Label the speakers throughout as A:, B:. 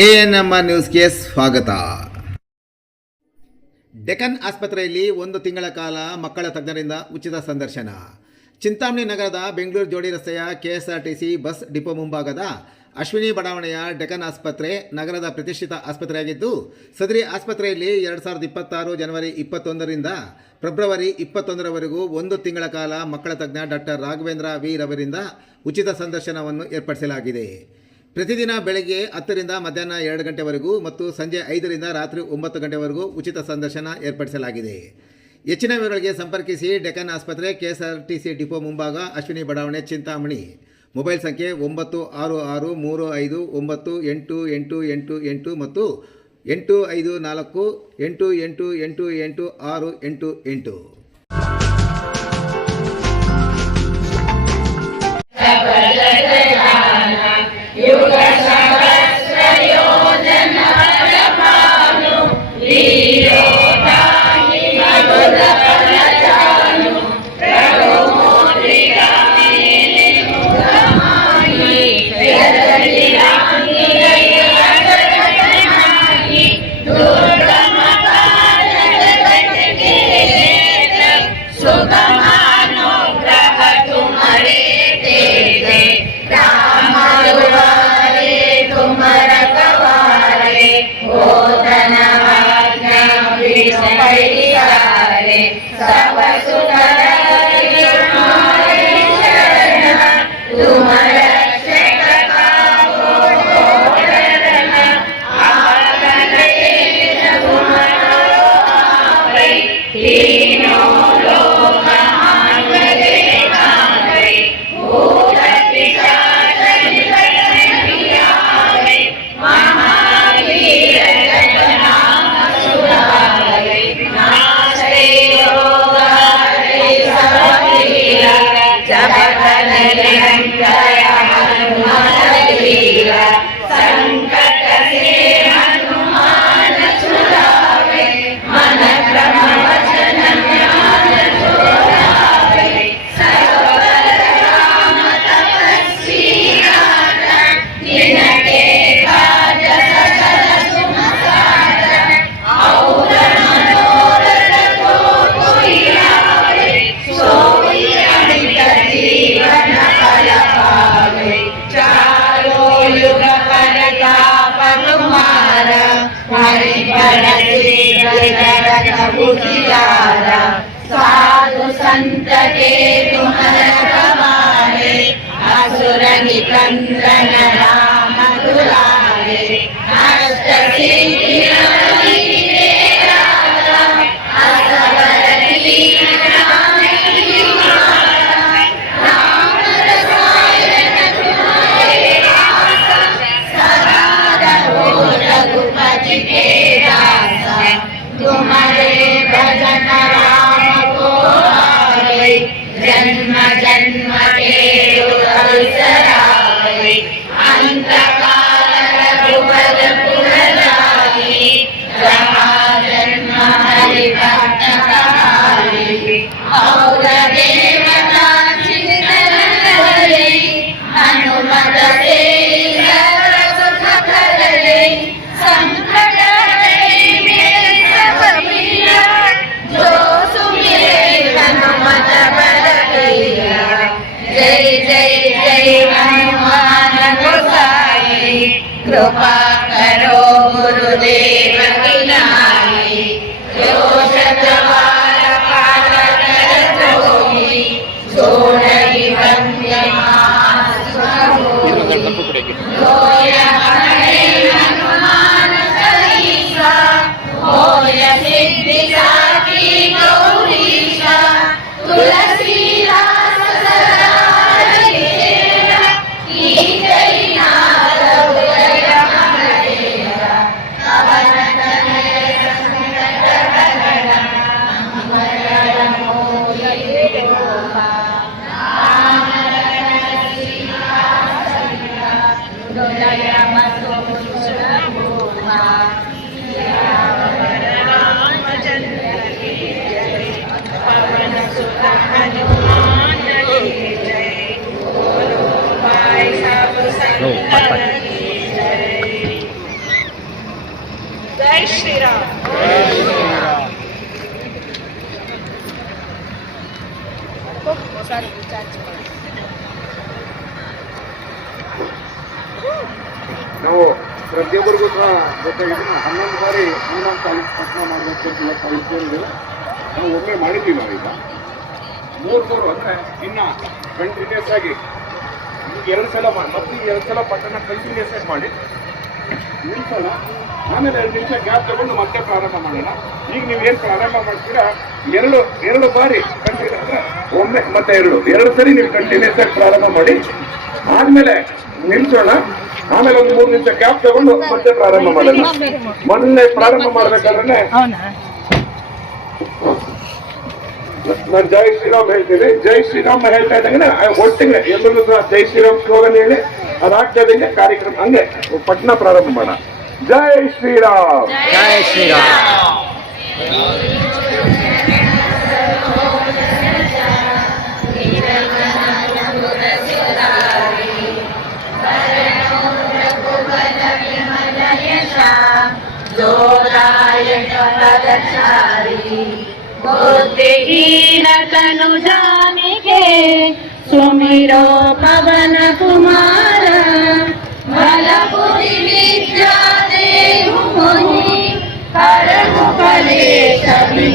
A: ANMR ನ್ಯೂಸ್ಗೆ ಸ್ವಾಗತ. ಡೆಕನ್ ಆಸ್ಪತ್ರೆಯಲ್ಲಿ ಒಂದು ತಿಂಗಳ ಕಾಲ ಮಕ್ಕಳ ತಜ್ಞರಿಂದ ಉಚಿತ ಸಂದರ್ಶನ. ಚಿಂತಾಮಣಿ ನಗರದ ಬೆಂಗಳೂರು ಜೋಡಿ ರಸ್ತೆಯ ಕೆಎಸ್ಆರ್ಟಿಸಿ ಬಸ್ ಡಿಪೋ ಮುಂಭಾಗದ ಅಶ್ವಿನಿ ಬಡಾವಣೆಯ ಡೆಕನ್ ಆಸ್ಪತ್ರೆ ನಗರದ ಪ್ರತಿಷ್ಠಿತ ಆಸ್ಪತ್ರೆಯಾಗಿದ್ದು, ಸದರಿ ಆಸ್ಪತ್ರೆಯಲ್ಲಿ ಎರಡು ಸಾವಿರದ ಇಪ್ಪತ್ತಾರು ಜನವರಿ ಇಪ್ಪತ್ತೊಂದರಿಂದ ಫೆಬ್ರವರಿ ಇಪ್ಪತ್ತೊಂದರವರೆಗೂ ಒಂದು ತಿಂಗಳ ಕಾಲ ಮಕ್ಕಳ ತಜ್ಞ ಡಾಕ್ಟರ್ ರಾಘವೇಂದ್ರ ವಿ ಅವರಿಂದ ಉಚಿತ ಸಂದರ್ಶನವನ್ನು ಏರ್ಪಡಿಸಲಾಗಿದೆ. ಪ್ರತಿದಿನ ಬೆಳಗ್ಗೆ ಹತ್ತರಿಂದ ಮಧ್ಯಾಹ್ನ ಎರಡು ಗಂಟೆವರೆಗೂ ಮತ್ತು ಸಂಜೆ ಐದರಿಂದ ರಾತ್ರಿ ಒಂಬತ್ತು ಗಂಟೆವರೆಗೂ ಉಚಿತ ಸಂದರ್ಶನ ಏರ್ಪಡಿಸಲಾಗಿದೆ. ಹೆಚ್ಚಿನ ವಿವರಗಳಿಗೆ ಸಂಪರ್ಕಿಸಿ ಡೆಕನ್ ಆಸ್ಪತ್ರೆ, ಕೆಎಸ್ಆರ್ಟಿಸಿ ಡಿಪೋ ಮುಂಭಾಗ, ಅಶ್ವಿನಿ ಬಡಾವಣೆ, ಚಿಂತಾಮಣಿ. ಮೊಬೈಲ್ ಸಂಖ್ಯೆ ಒಂಬತ್ತು ಆರು ಆರು ಮೂರು ಐದು ಒಂಬತ್ತು ಎಂಟು ಎಂಟು ಎಂಟು ಎಂಟು ಮತ್ತು ಎಂಟು ಐದು ನಾಲ್ಕು ಎಂಟು ಎಂಟು ಎಂಟು ಎಂಟು ಆರು ಎಂಟು ಎಂಟು.
B: ಕುಮಾರ ಹರಿಪರ ಶ್ರೀ ಕುಟಿಯಾರ ಸಾಧು ಸಂತ ಕೇರುಮರೇ ಅಸುರ ನಿಕಂದನ ರಾಮ ತುಲಾರೆ ಅಷ್ಟ ಸಿದ್ಧಿಯ कृपा करो गुरुदेव।
C: ಜೈ ಶ್ರೀರಾಮ್.
D: ನಾವು ಪ್ರತಿಯೊಬ್ಬರಿಗೂ ಸಹ ಗೊತ್ತಾಗಿದ್ದು ಹನ್ನೊಂದು ಬಾರಿ ಹನ್ನೊಂದು ತಾಲೂಕು ಪಟ್ಟಣ ಮಾಡಬೇಕಂತ ಕಳಿಸ್ಕೊಂಡು ನಾವು ಒಮ್ಮೆ ಮಾಡಿದ್ದೀವಿ ನಾವೀಗ ಮೂರು ಮೂರು ಅಂದರೆ ಇನ್ನು ಕಂಟಿನ್ಯೂಸ್ ಆಗಿ ಎರಡು ಸಲ ಮಾಡಿ ಮತ್ತು ಎರಡು ಸಲ ಪಟ್ಟಣ ಕಂಟಿನ್ಯೂಸ್ ಆಗಿ ಮಾಡಿ. ಮೂರು ಆಮೇಲೆ ಎರಡು ನಿಮಿಷ ಗ್ಯಾಪ್ ತಗೊಂಡು ಮತ್ತೆ ಪ್ರಾರಂಭ ಮಾಡೋಣ. ಈಗ ನೀವು ಏನು ಪ್ರಾರಂಭ ಮಾಡ್ತೀರಾ? ಎರಡು ಎರಡು ಬಾರಿ ಕಂಟಿನ್ಯೂ ಒಮ್ಮೆ ಮತ್ತೆ ಎರಡು. ಎರಡು ಸರಿ ನೀವು ಕಂಟಿನ್ಯೂಸ್ ಆಗಿ ಪ್ರಾರಂಭ ಮಾಡಿ. ಆದ್ಮೇಲೆ ನಿಲ್ಸೋಣ. ಆಮೇಲೆ ಒಂದು ಮೂರು ನಿಮಿಷ ಗ್ಯಾಪ್ ತಗೊಂಡು ಮತ್ತೆ ಪ್ರಾರಂಭ ಮಾಡೋಣ. ಮೊನ್ನೆ ಪ್ರಾರಂಭ ಮಾಡ್ಬೇಕಾದ್ರೆ ನಾನು ಜೈ ಶ್ರೀರಾಮ್ ಹೇಳ್ತೀನಿ. ಜೈ ಶ್ರೀರಾಮ್ ಹೇಳ್ತಾ ಇದ್ದಂಗೆ ಒಟ್ಟಿಗೆ ಎಲ್ಲರೂ ಜೈ ಶ್ರೀರಾಮ್ ಸ್ಲೋಗನ್ ಹೇಳಿ ಅದಾಗ್ತಾ ಇದ್ದಂಗೆ ಕಾರ್ಯಕ್ರಮ ಹಂಗೆ ಪಟ್ಟಣ ಪ್ರಾರಂಭ ಮಾಡೋಣ. జై శ్రీరామ్
A: జై శ్రీరామ్
B: बुद्धिहीन तनुजानिके सुमिरो पवन कुमार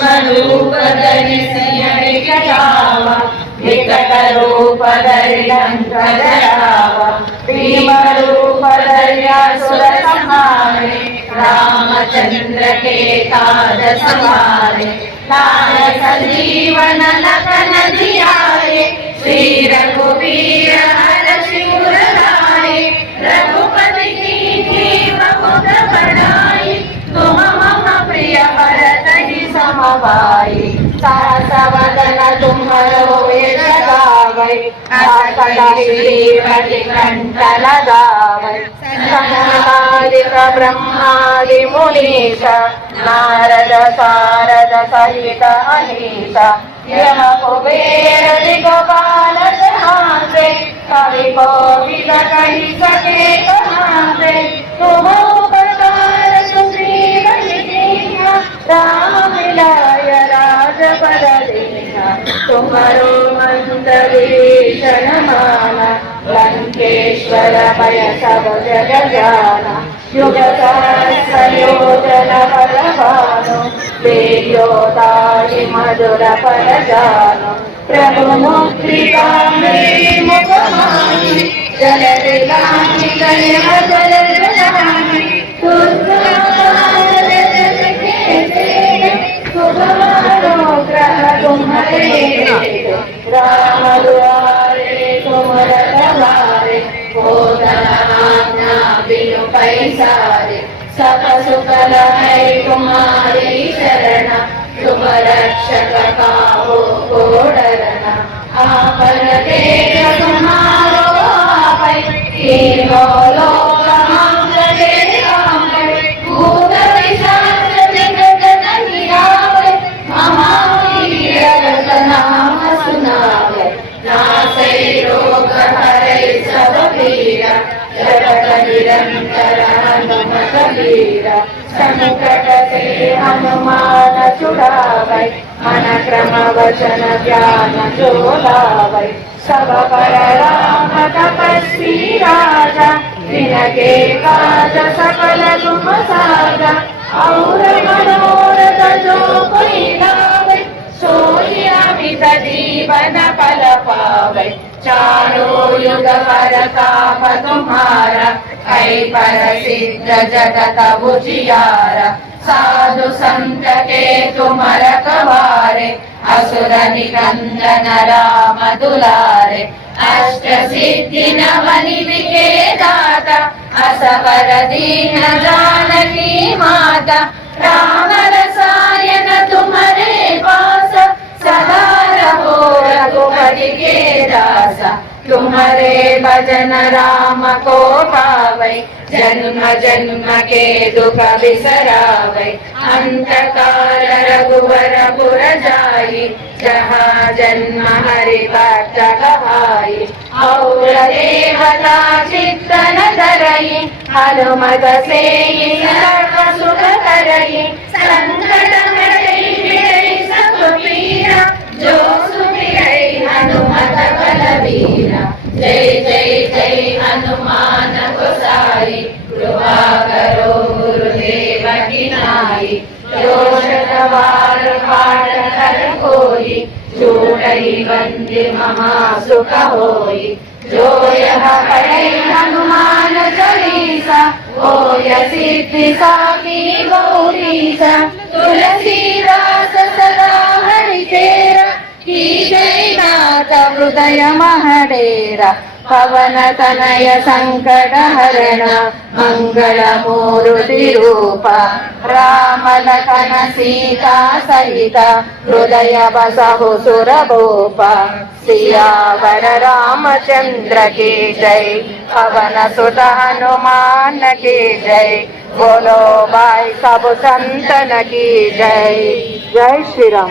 B: సూక్ష్మరూపదరి వికట వికటరూపదరి అంతర रामचन्द्र के तादसवारे लाल सजीवन लखन जियाए श्री रघुवीर हर शिवर लाए रघुपति की थी बहुत बनाई तुम मम प्रिय भरत ही समवाई सासवदन तुम रोए आ कला श्री पति कंठ लगावे ब्रह्मादिक ब्रह्मादिमुनीश नारद, सारद, सहित अनीश यम कुबेर दिगपाल से कवि कोविद कही सके कहाँ से तुम प्रकार सुग्रीव राम मिलाय राजपद पद दीना तुम्हारो मंत्र भीषण माना लंकेश्वर भय सब जग जाना युग सहस्र योजन फल भानु वेद्योताहि मधुर फल जानु प्रभु मुक्तिका मेरी मुख సకసుకలమై కుమారి శరణ శుభరక్షక కావో కోడరణ ఆపర తేజ కుమారో ఆపై కేవలో వీర సముకట శ్రీ హనుమాన చుడావై మన క్రమ వచన జ్ఞాన జోలావై సభ పర రామ తపస్వి రాజా వినకే కాజ సకల శుభ సాగ ఔర మనోరథ జో కొయిలావై సోయామిత జీవన ఫల పావై చారో యుగ పర కామ తుమారా युग पर ताप तुम्हारा है पर सिद्ध जगत बुझियारा साधु संत के तुम रखवारे असुर निकंदन राम दुलारे अष्ट सिद्धि नव निधि दाता असवर दीन जानकी माता राम रसायन तुम्हारे पास सदा रहो रघुपति के दासा तुम्हारे भजन राम को पावै, जन्म जन्म के दुख बिसरावै। अंत काल रघुवर पुर जाई, जहाँ जन्म हरि भक्त कहाई और देवता चित्तन धरई, हनुमत से सुख करई। संकट हरई मिटई सब पीरा जो सुमिरई हनुमत बलवीरा जय जय जय हनुमान गोसाई। कृपा करो गुरुदेव की नाई। शतवार पाठ कर कोई। छूटई बंदी महा सुख होई। जो यह पढ़े हनुमान चालीसा ओ सिद्धि साकी गौरीसा। तुलसीदास सदा हरि तेरा की जय हृदयमहडेर, पवनतनय रूप राम लखन सीता सहित हृदय बसहु सुरभूप, सियावर रामचंद्र के जय पवन सुत हनुमान के जय, बोलो भाई सब संतन की जय। जय श्री राम।